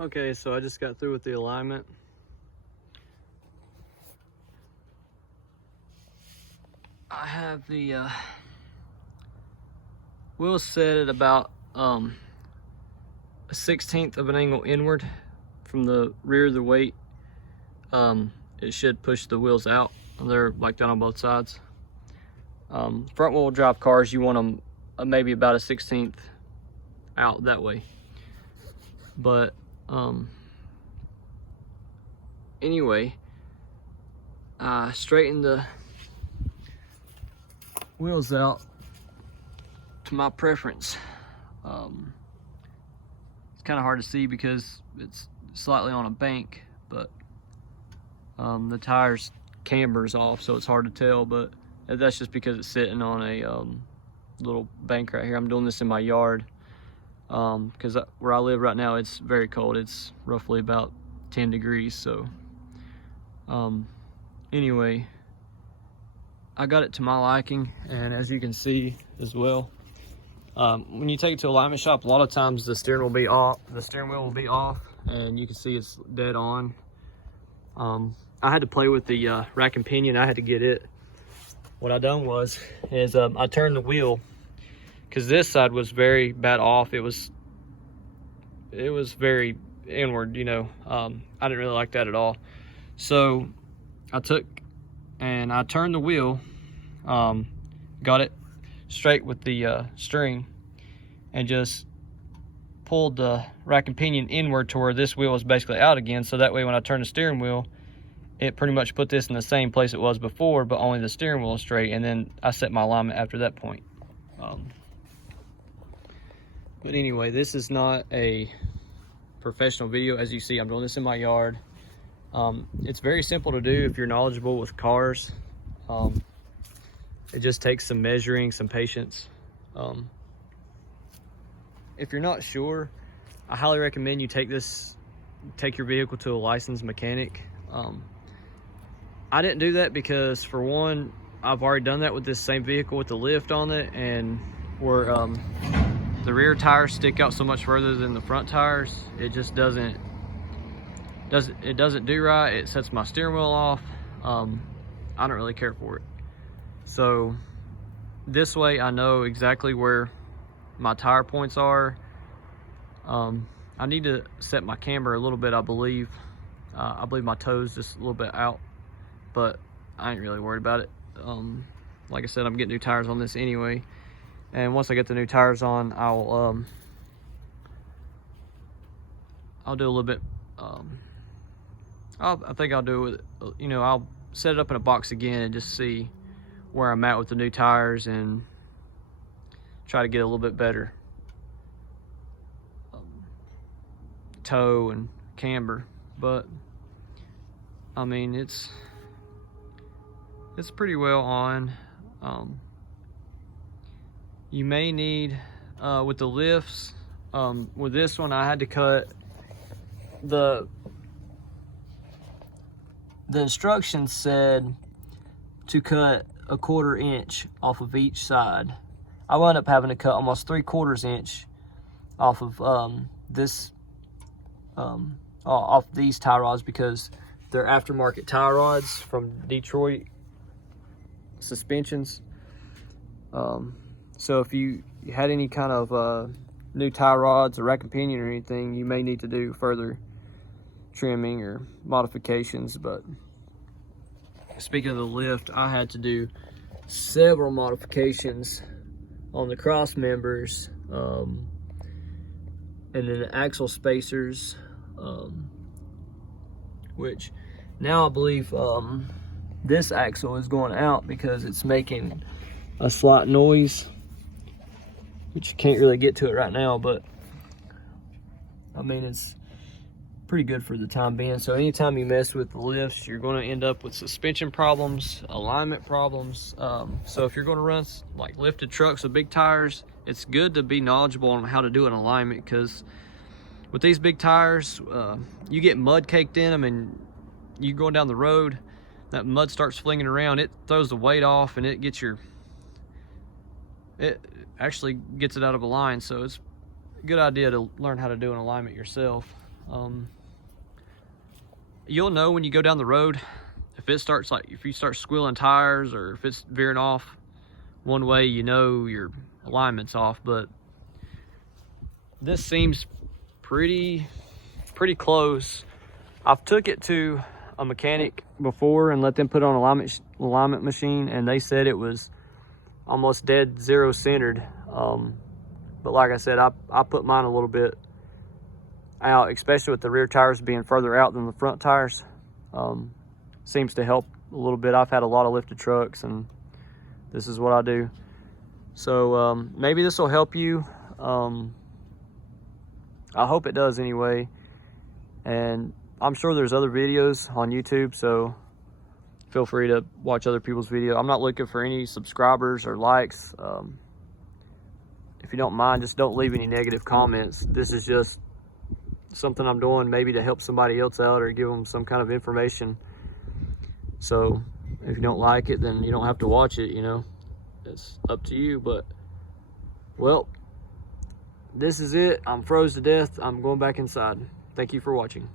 Okay, so I just got through with the alignment. I have the wheels set at about a 1/16 of an angle inward from the rear of the weight. It should push the wheels out. They're like that on both sides. Front wheel drive cars, you want them maybe about a 1/16 out that way. But anyway, I straightened the wheels out to my preference. It's kind of hard to see because it's slightly on a bank, but the tires camber's off, so it's hard to tell, but that's just because it's sitting on a little bank right here. I'm doing this in my yard because where I live right now, it's very cold. It's roughly about 10 degrees, so anyway, I got it to my liking, and as you can see as well, when you take it to a alignment shop, a lot of times the steering wheel will be off, and you can see it's dead on. I had to play with the rack and pinion. I had to get it. What I done was I turned the wheel because this side was very bad off. It was very inward, you know. I didn't really like that at all. So I took and I turned the wheel, got it straight with the string, and just pulled the rack and pinion inward to where this wheel is basically out again, so that way when I turn the steering wheel, it pretty much put this in the same place it was before, but only the steering wheel is straight, and then I set my alignment after that point. But anyway, this is not a professional video. As you see, I'm doing this in my yard. It's very simple to do if you're knowledgeable with cars. It just takes some measuring, some patience. If you're not sure, I highly recommend you take your vehicle to a licensed mechanic. I didn't do that because, for one, I've already done that with this same vehicle with the lift on it, and where the rear tires stick out so much further than the front tires, it just doesn't do right. It sets my steering wheel off. I don't really care for it. So this way I know exactly where my tire points are. I need to set my camber a little bit, I believe. I believe my toe's just a little bit out, but I ain't really worried about it. Like I said, I'm getting new tires on this anyway, and once I get the new tires on, I'll do a little bit. I think I'll do it. You know, I'll set it up in a box again and just see where I'm at with the new tires and try to get a little bit better toe and camber. But I mean, it's pretty well on. You may need with the lifts, with this one I had to cut the instructions said to cut 1/4 inch off of each side. I wound up having to cut almost 3/4 inch off of off these tie rods because they're aftermarket tie rods from Detroit Suspensions. So if you had any kind of new tie rods or rack and pinion or anything, you may need to do further trimming or modifications. But speaking of the lift, I had to do several modifications on the cross members, and then the axle spacers, which now I believe this axle is going out because it's making a slight noise, which you can't really get to it right now, but I mean, it's pretty good for the time being. So anytime you mess with the lifts, you're going to end up with suspension problems, alignment problems. So if you're going to run like lifted trucks with big tires, it's good to be knowledgeable on how to do an alignment, because with these big tires, you get mud caked in them, and you going down the road, that mud starts flinging around, it throws the weight off, and it actually gets it out of a line. So it's a good idea to learn how to do an alignment yourself. You'll know when you go down the road if it starts, like if you start squealing tires or if it's veering off one way, you know your alignment's off. But this seems pretty close. I've took it to a mechanic before and let them put on an alignment machine, and they said it was almost dead zero centered. But like I said, I put mine a little bit out, especially with the rear tires being further out than the front tires. Seems to help a little bit. I've had a lot of lifted trucks, and this is what I do. So maybe this will help you. I hope it does anyway. And I'm sure there's other videos on YouTube, so feel free to watch other people's videos. I'm not looking for any subscribers or likes. If you don't mind, just don't leave any negative comments. This is just something I'm doing maybe to help somebody else out or give them some kind of information. So if you don't like it, then you don't have to watch it, you know. It's up to you. But well, this is it. I'm froze to death. I'm going back inside. Thank you for watching.